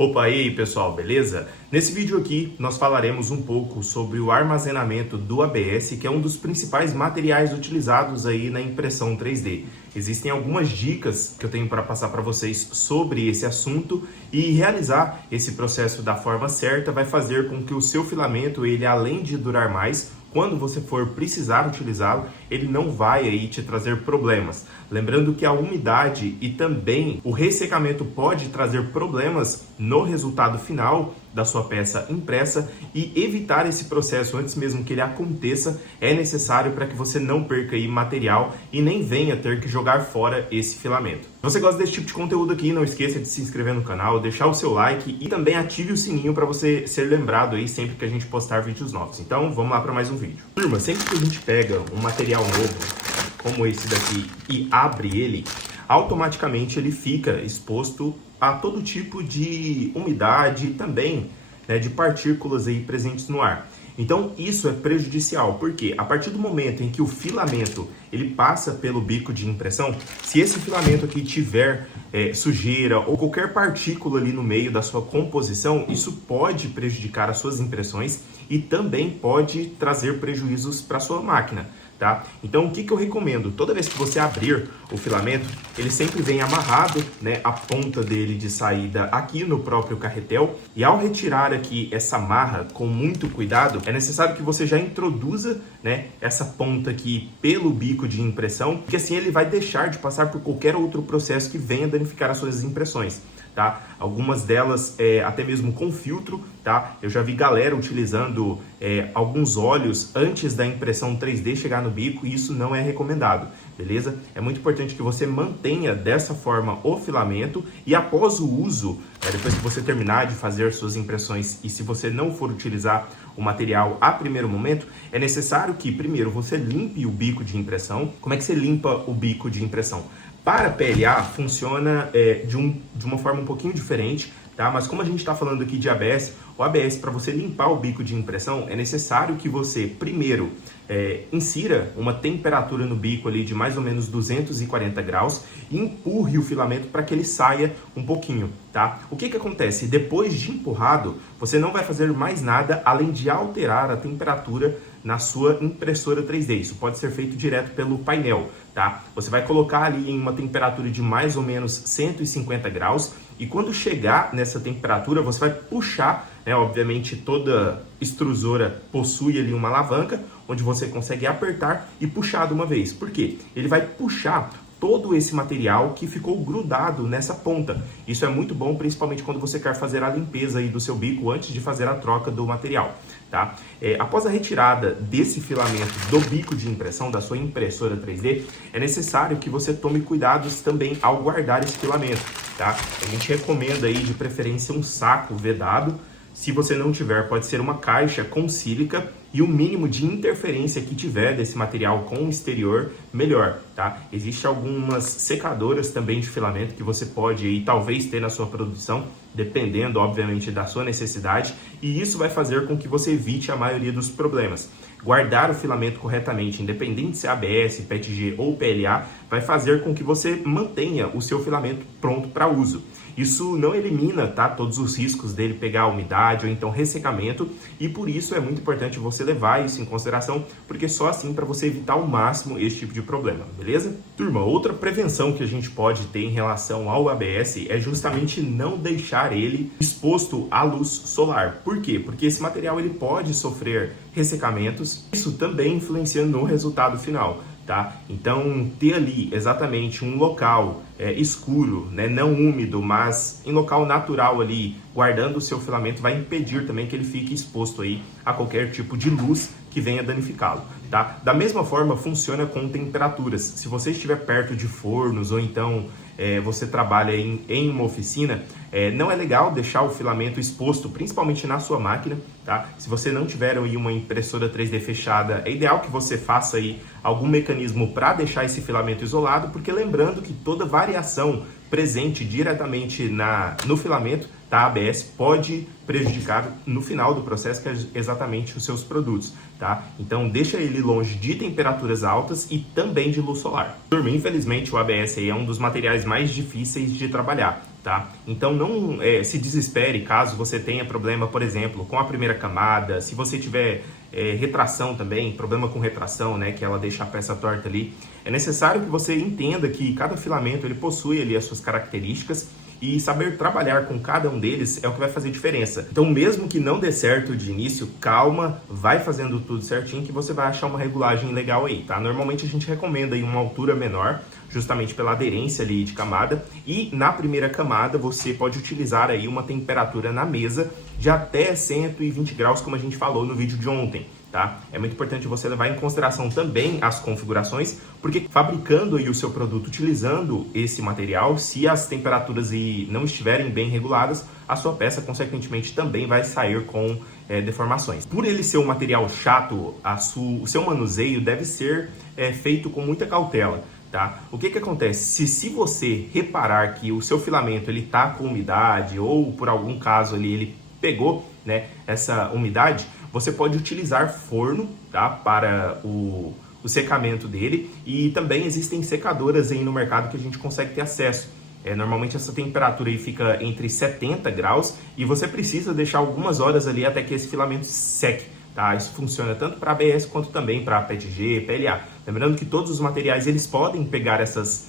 Opa, e aí pessoal, beleza? Nesse vídeo aqui nós falaremos um pouco sobre o armazenamento do ABS, que é um dos principais materiais utilizados aí na impressão 3D. Existem algumas dicas que eu tenho para passar para vocês sobre esse assunto e realizar esse processo da forma certa vai fazer com que o seu filamento, ele além de durar mais, quando você for precisar utilizá-lo, ele não vai aí te trazer problemas. Lembrando que a umidade e também o ressecamento pode trazer problemas no resultado final da sua peça impressa, e evitar esse processo antes mesmo que ele aconteça é necessário para que você não perca aí material e nem venha ter que jogar fora esse filamento. Se você gosta desse tipo de conteúdo aqui, não esqueça de se inscrever no canal, deixar o seu like e também ative o sininho para você ser lembrado aí sempre que a gente postar vídeos novos. Então vamos lá para mais um vídeo. Turma, sempre que a gente pega um material novo, como esse daqui, e abre ele, automaticamente ele fica exposto a todo tipo de umidade e também de partículas aí presentes no ar. Então isso é prejudicial, porque a partir do momento em que o filamento ele passa pelo bico de impressão, se esse filamento aqui tiver sujeira ou qualquer partícula ali no meio da sua composição, isso pode prejudicar as suas impressões e também pode trazer prejuízos para a sua máquina. Tá? Então o que eu recomendo? Toda vez que você abrir o filamento, ele sempre vem amarrado, a ponta dele de saída aqui no próprio carretel, e ao retirar aqui essa marra com muito cuidado, é necessário que você já introduza essa ponta aqui pelo bico de impressão, porque assim ele vai deixar de passar por qualquer outro processo que venha danificar as suas impressões. Tá? Algumas delas até mesmo com filtro, tá? Eu já vi galera utilizando alguns óleos antes da impressão 3D chegar no bico, e isso não é recomendado, beleza? É muito importante que você mantenha dessa forma o filamento, e após o uso, depois que você terminar de fazer suas impressões, e se você não for utilizar o material a primeiro momento, é necessário que primeiro você limpe o bico de impressão. Como é que você limpa o bico de impressão? Para PLA funciona de uma forma um pouquinho diferente, tá? Mas como a gente está falando aqui de ABS, o ABS, para você limpar o bico de impressão, é necessário que você primeiro insira uma temperatura no bico ali de mais ou menos 240 graus e empurre o filamento para que ele saia um pouquinho, tá? O que acontece? Depois de empurrado, você não vai fazer mais nada além de alterar a temperatura na sua impressora 3D. Isso pode ser feito direto pelo painel, tá? Você vai colocar ali em uma temperatura de mais ou menos 150 graus, e quando chegar nessa temperatura, você vai puxar, obviamente toda extrusora possui ali uma alavanca, onde você consegue apertar e puxar de uma vez. Por quê? Ele vai puxar todo esse material que ficou grudado nessa ponta. Isso é muito bom, principalmente quando você quer fazer a limpeza aí do seu bico antes de fazer a troca do material, tá? Após a retirada desse filamento do bico de impressão da sua impressora 3D, é necessário que você tome cuidados também ao guardar esse filamento, tá? A gente recomenda aí de preferência um saco vedado. Se você não tiver, pode ser uma caixa com sílica, e o mínimo de interferência que tiver desse material com o exterior, melhor, tá? Existem algumas secadoras também de filamento que você pode aí, talvez ter na sua produção, dependendo, obviamente, da sua necessidade, e isso vai fazer com que você evite a maioria dos problemas. Guardar o filamento corretamente, independente se é ABS, PETG ou PLA, vai fazer com que você mantenha o seu filamento pronto para uso. Isso não elimina, tá, todos os riscos dele pegar umidade ou então ressecamento, e por isso é muito importante você levar isso em consideração, porque só assim para você evitar ao máximo esse tipo de problema, beleza? Turma, outra prevenção que a gente pode ter em relação ao ABS é justamente não deixar ele exposto à luz solar. Por quê? Porque esse material ele pode sofrer ressecamentos, isso também influencia no resultado final. Tá? Então, ter ali exatamente um local escuro, não úmido, mas em local natural ali, guardando o seu filamento, vai impedir também que ele fique exposto aí a qualquer tipo de luz que venha danificá-lo. Tá? Da mesma forma, funciona com temperaturas. Se você estiver perto de fornos ou então você trabalha em uma oficina, não é legal deixar o filamento exposto, principalmente na sua máquina, tá? Se você não tiver aí uma impressora 3D fechada, é ideal que você faça aí algum mecanismo para deixar esse filamento isolado, porque lembrando que toda variação presente diretamente no filamento, tá? ABS pode prejudicar no final do processo, que é exatamente os seus produtos, tá? Então deixa ele longe de temperaturas altas e também de luz solar. Turma, infelizmente o ABS aí é um dos materiais mais difíceis de trabalhar, tá? tá? Então não se desespere caso você tenha problema, por exemplo, com a primeira camada, se você tiver retração também, problema com retração, né, que ela deixa a peça torta ali. É necessário que você entenda que cada filamento ele possui ali as suas características e saber trabalhar com cada um deles é o que vai fazer diferença. Então, mesmo que não dê certo de início, calma, vai fazendo tudo certinho que você vai achar uma regulagem legal aí, tá? Normalmente a gente recomenda aí uma altura menor, justamente pela aderência ali de camada, e na primeira camada você pode utilizar aí uma temperatura na mesa de até 120 graus, como a gente falou no vídeo de ontem. Tá? É muito importante você levar em consideração também as configurações, porque fabricando aí o seu produto utilizando esse material, se as temperaturas não estiverem bem reguladas, a sua peça consequentemente também vai sair com deformações. Por ele ser um material chato, o seu manuseio deve ser feito com muita cautela. Tá? O que acontece? Se você reparar que o seu filamento ele tá com umidade ou por algum caso ele pegou, né, essa umidade, você pode utilizar forno, tá, para o secamento dele, e também existem secadoras aí no mercado que a gente consegue ter acesso. Normalmente essa temperatura aí fica entre 70 graus e você precisa deixar algumas horas ali até que esse filamento seque. Tá? Isso funciona tanto para ABS quanto também para PETG, PLA. Lembrando que todos os materiais eles podem pegar essas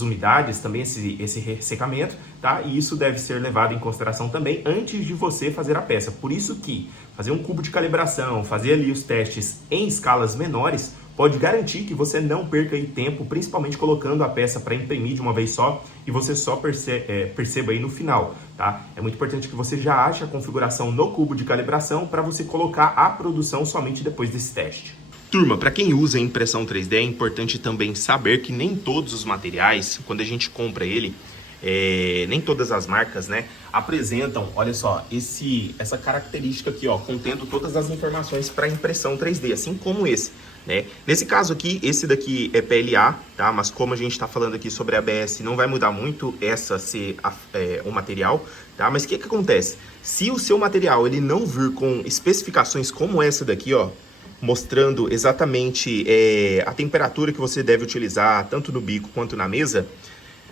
umidades, também esse ressecamento, tá? E isso deve ser levado em consideração também antes de você fazer a peça. Por isso que fazer um cubo de calibração, fazer ali os testes em escalas menores, pode garantir que você não perca aí tempo, principalmente colocando a peça para imprimir de uma vez só e você só perceba aí no final, tá? É muito importante que você já ache a configuração no cubo de calibração para você colocar a produção somente depois desse teste. Turma, para quem usa impressão 3D, é importante também saber que nem todos os materiais, quando a gente compra ele, nem todas as marcas, né, apresentam, olha só, essa característica aqui, ó, contendo todas as informações para impressão 3D, assim como esse, né? Nesse caso aqui, esse daqui é PLA, tá? Mas como a gente está falando aqui sobre ABS, não vai mudar muito essa ser o material, tá? Mas o que acontece? Se o seu material ele não vir com especificações como essa daqui, ó, mostrando exatamente a temperatura que você deve utilizar, tanto no bico quanto na mesa,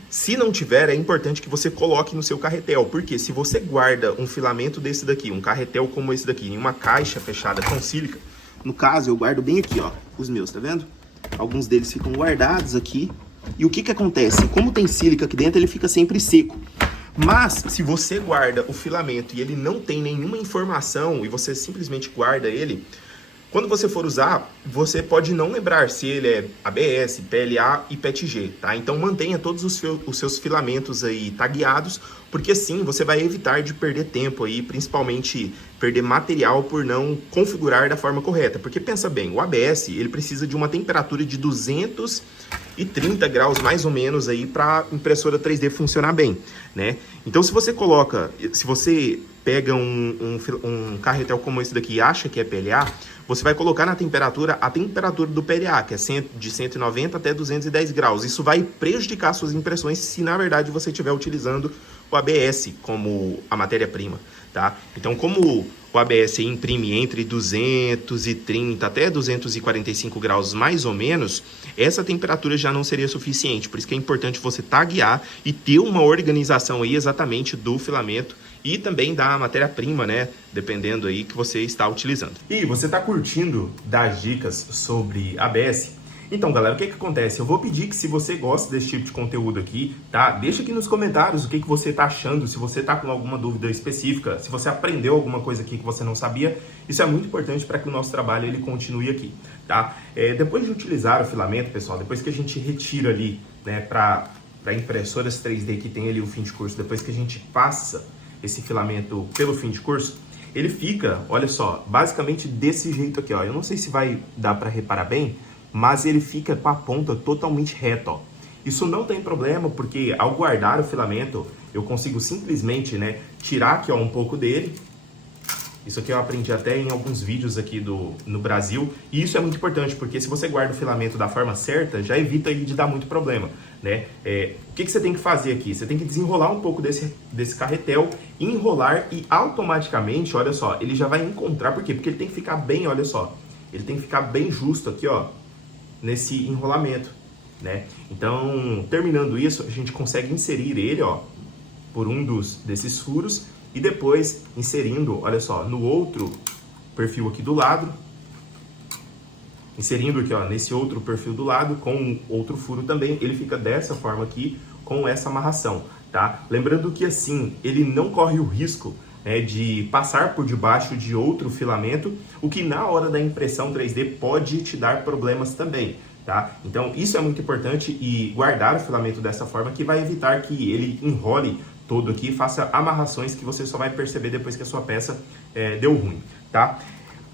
se não tiver, é importante que você coloque no seu carretel, porque se você guarda um filamento desse daqui, um carretel como esse daqui, em uma caixa fechada com sílica, no caso eu guardo bem aqui, ó, os meus, tá vendo? Alguns deles ficam guardados aqui, e o que acontece? Como tem sílica aqui dentro, ele fica sempre seco. Mas, se você guarda o filamento e ele não tem nenhuma informação, e você simplesmente guarda ele, quando você for usar, você pode não lembrar se ele é ABS, PLA e PETG, tá? Então mantenha todos os seus filamentos aí tagueados, porque assim você vai evitar de perder tempo aí, principalmente perder material por não configurar da forma correta. Porque pensa bem, o ABS ele precisa de uma temperatura de 230 graus mais ou menos aí para a impressora 3D funcionar bem, né? Então se você pega um carretel como esse daqui e acha que é PLA, você vai colocar a temperatura do PLA, que é de 190 até 210 graus. Isso vai prejudicar suas impressões se, na verdade, você estiver utilizando o ABS como a matéria-prima, tá? Então, como o ABS imprime entre 230 até 245 graus mais ou menos, essa temperatura já não seria suficiente. Por isso que é importante você taguear e ter uma organização aí exatamente do filamento e também da matéria-prima, né? Dependendo aí que você está utilizando. E você está curtindo das dicas sobre ABS? Então, galera, o que acontece? Eu vou pedir que se você gosta desse tipo de conteúdo aqui, tá? Deixa aqui nos comentários o que você está achando, se você está com alguma dúvida específica, se você aprendeu alguma coisa aqui que você não sabia. Isso é muito importante para que o nosso trabalho ele continue aqui, tá? Depois de utilizar o filamento, pessoal, depois que a gente retira ali, né, para impressoras 3D que tem ali o fim de curso, depois que a gente passa esse filamento pelo fim de curso, ele fica, olha só, basicamente desse jeito aqui, ó. Eu não sei se vai dar para reparar bem, mas ele fica com a ponta totalmente reta, ó. Isso não tem problema, porque ao guardar o filamento, eu consigo simplesmente, né, tirar aqui, ó, um pouco dele. Isso aqui eu aprendi até em alguns vídeos aqui no Brasil, e isso é muito importante, porque se você guarda o filamento da forma certa, já evita aí de dar muito problema, né? O que você tem que fazer aqui? Você tem que desenrolar um pouco desse carretel, enrolar e automaticamente, olha só, ele já vai encontrar, por quê? Porque ele tem que ficar bem, olha só, ele tem que ficar bem justo aqui, ó, nesse enrolamento, né? Então, terminando isso, a gente consegue inserir ele, ó, por um desses furos e depois inserindo, olha só, no outro perfil aqui do lado, inserindo aqui, ó, nesse outro perfil do lado com outro furo também, ele fica dessa forma aqui com essa amarração, tá? Lembrando que assim, ele não corre o risco de passar por debaixo de outro filamento, o que na hora da impressão 3D pode te dar problemas também, tá? Então isso é muito importante e guardar o filamento dessa forma que vai evitar que ele enrole todo aqui e faça amarrações que você só vai perceber depois que a sua peça deu ruim, tá?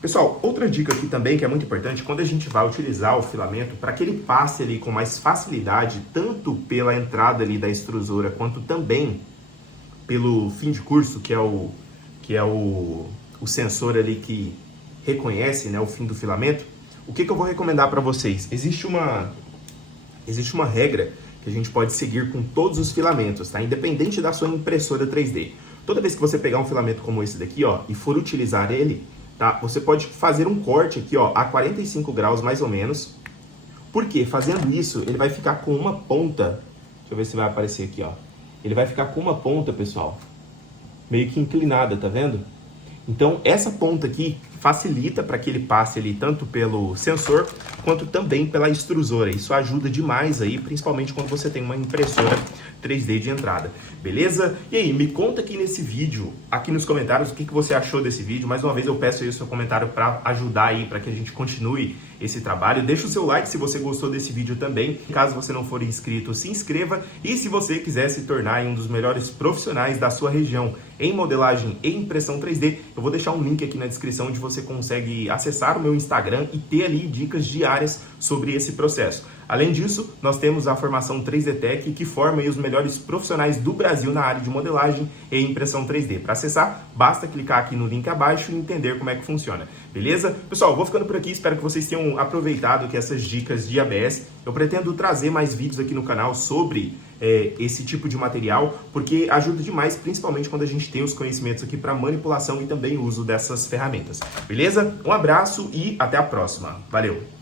Pessoal, outra dica aqui também que é muito importante, quando a gente vai utilizar o filamento, para que ele passe ali com mais facilidade, tanto pela entrada ali da extrusora, quanto também pelo fim de curso, que é o sensor ali que reconhece, né, o fim do filamento, o que eu vou recomendar para vocês? Existe uma regra que a gente pode seguir com todos os filamentos, tá? Independente da sua impressora 3D. Toda vez que você pegar um filamento como esse daqui, ó, e for utilizar ele, tá? Você pode fazer um corte aqui, ó, a 45 graus mais ou menos. Por quê? Fazendo isso, ele vai ficar com uma ponta. Deixa eu ver se vai aparecer aqui, ó. Ele vai ficar com uma ponta, pessoal, meio que inclinada, tá vendo? Então, essa ponta aqui facilita para que ele passe ali tanto pelo sensor quanto também pela extrusora. Isso ajuda demais aí, principalmente quando você tem uma impressora 3D de entrada, beleza? E aí, me conta aqui nesse vídeo, aqui nos comentários, o que você achou desse vídeo. Mais uma vez eu peço aí o seu comentário para ajudar aí, para que a gente continue esse trabalho. Deixa o seu like se você gostou desse vídeo também. Caso você não for inscrito, se inscreva. E se você quiser se tornar um dos melhores profissionais da sua região em modelagem e impressão 3D, eu vou deixar um link aqui na descrição onde você consegue acessar o meu Instagram e ter ali dicas diárias sobre esse processo. Além disso, nós temos a formação 3D Tech, que forma aí os melhores profissionais do Brasil na área de modelagem e impressão 3D. Para acessar, basta clicar aqui no link abaixo e entender como é que funciona. Beleza? Pessoal, vou ficando por aqui. Espero que vocês tenham aproveitado aqui essas dicas de ABS. Eu pretendo trazer mais vídeos aqui no canal sobre esse tipo de material, porque ajuda demais, principalmente quando a gente tem os conhecimentos aqui para manipulação e também uso dessas ferramentas. Beleza? Um abraço e até a próxima. Valeu!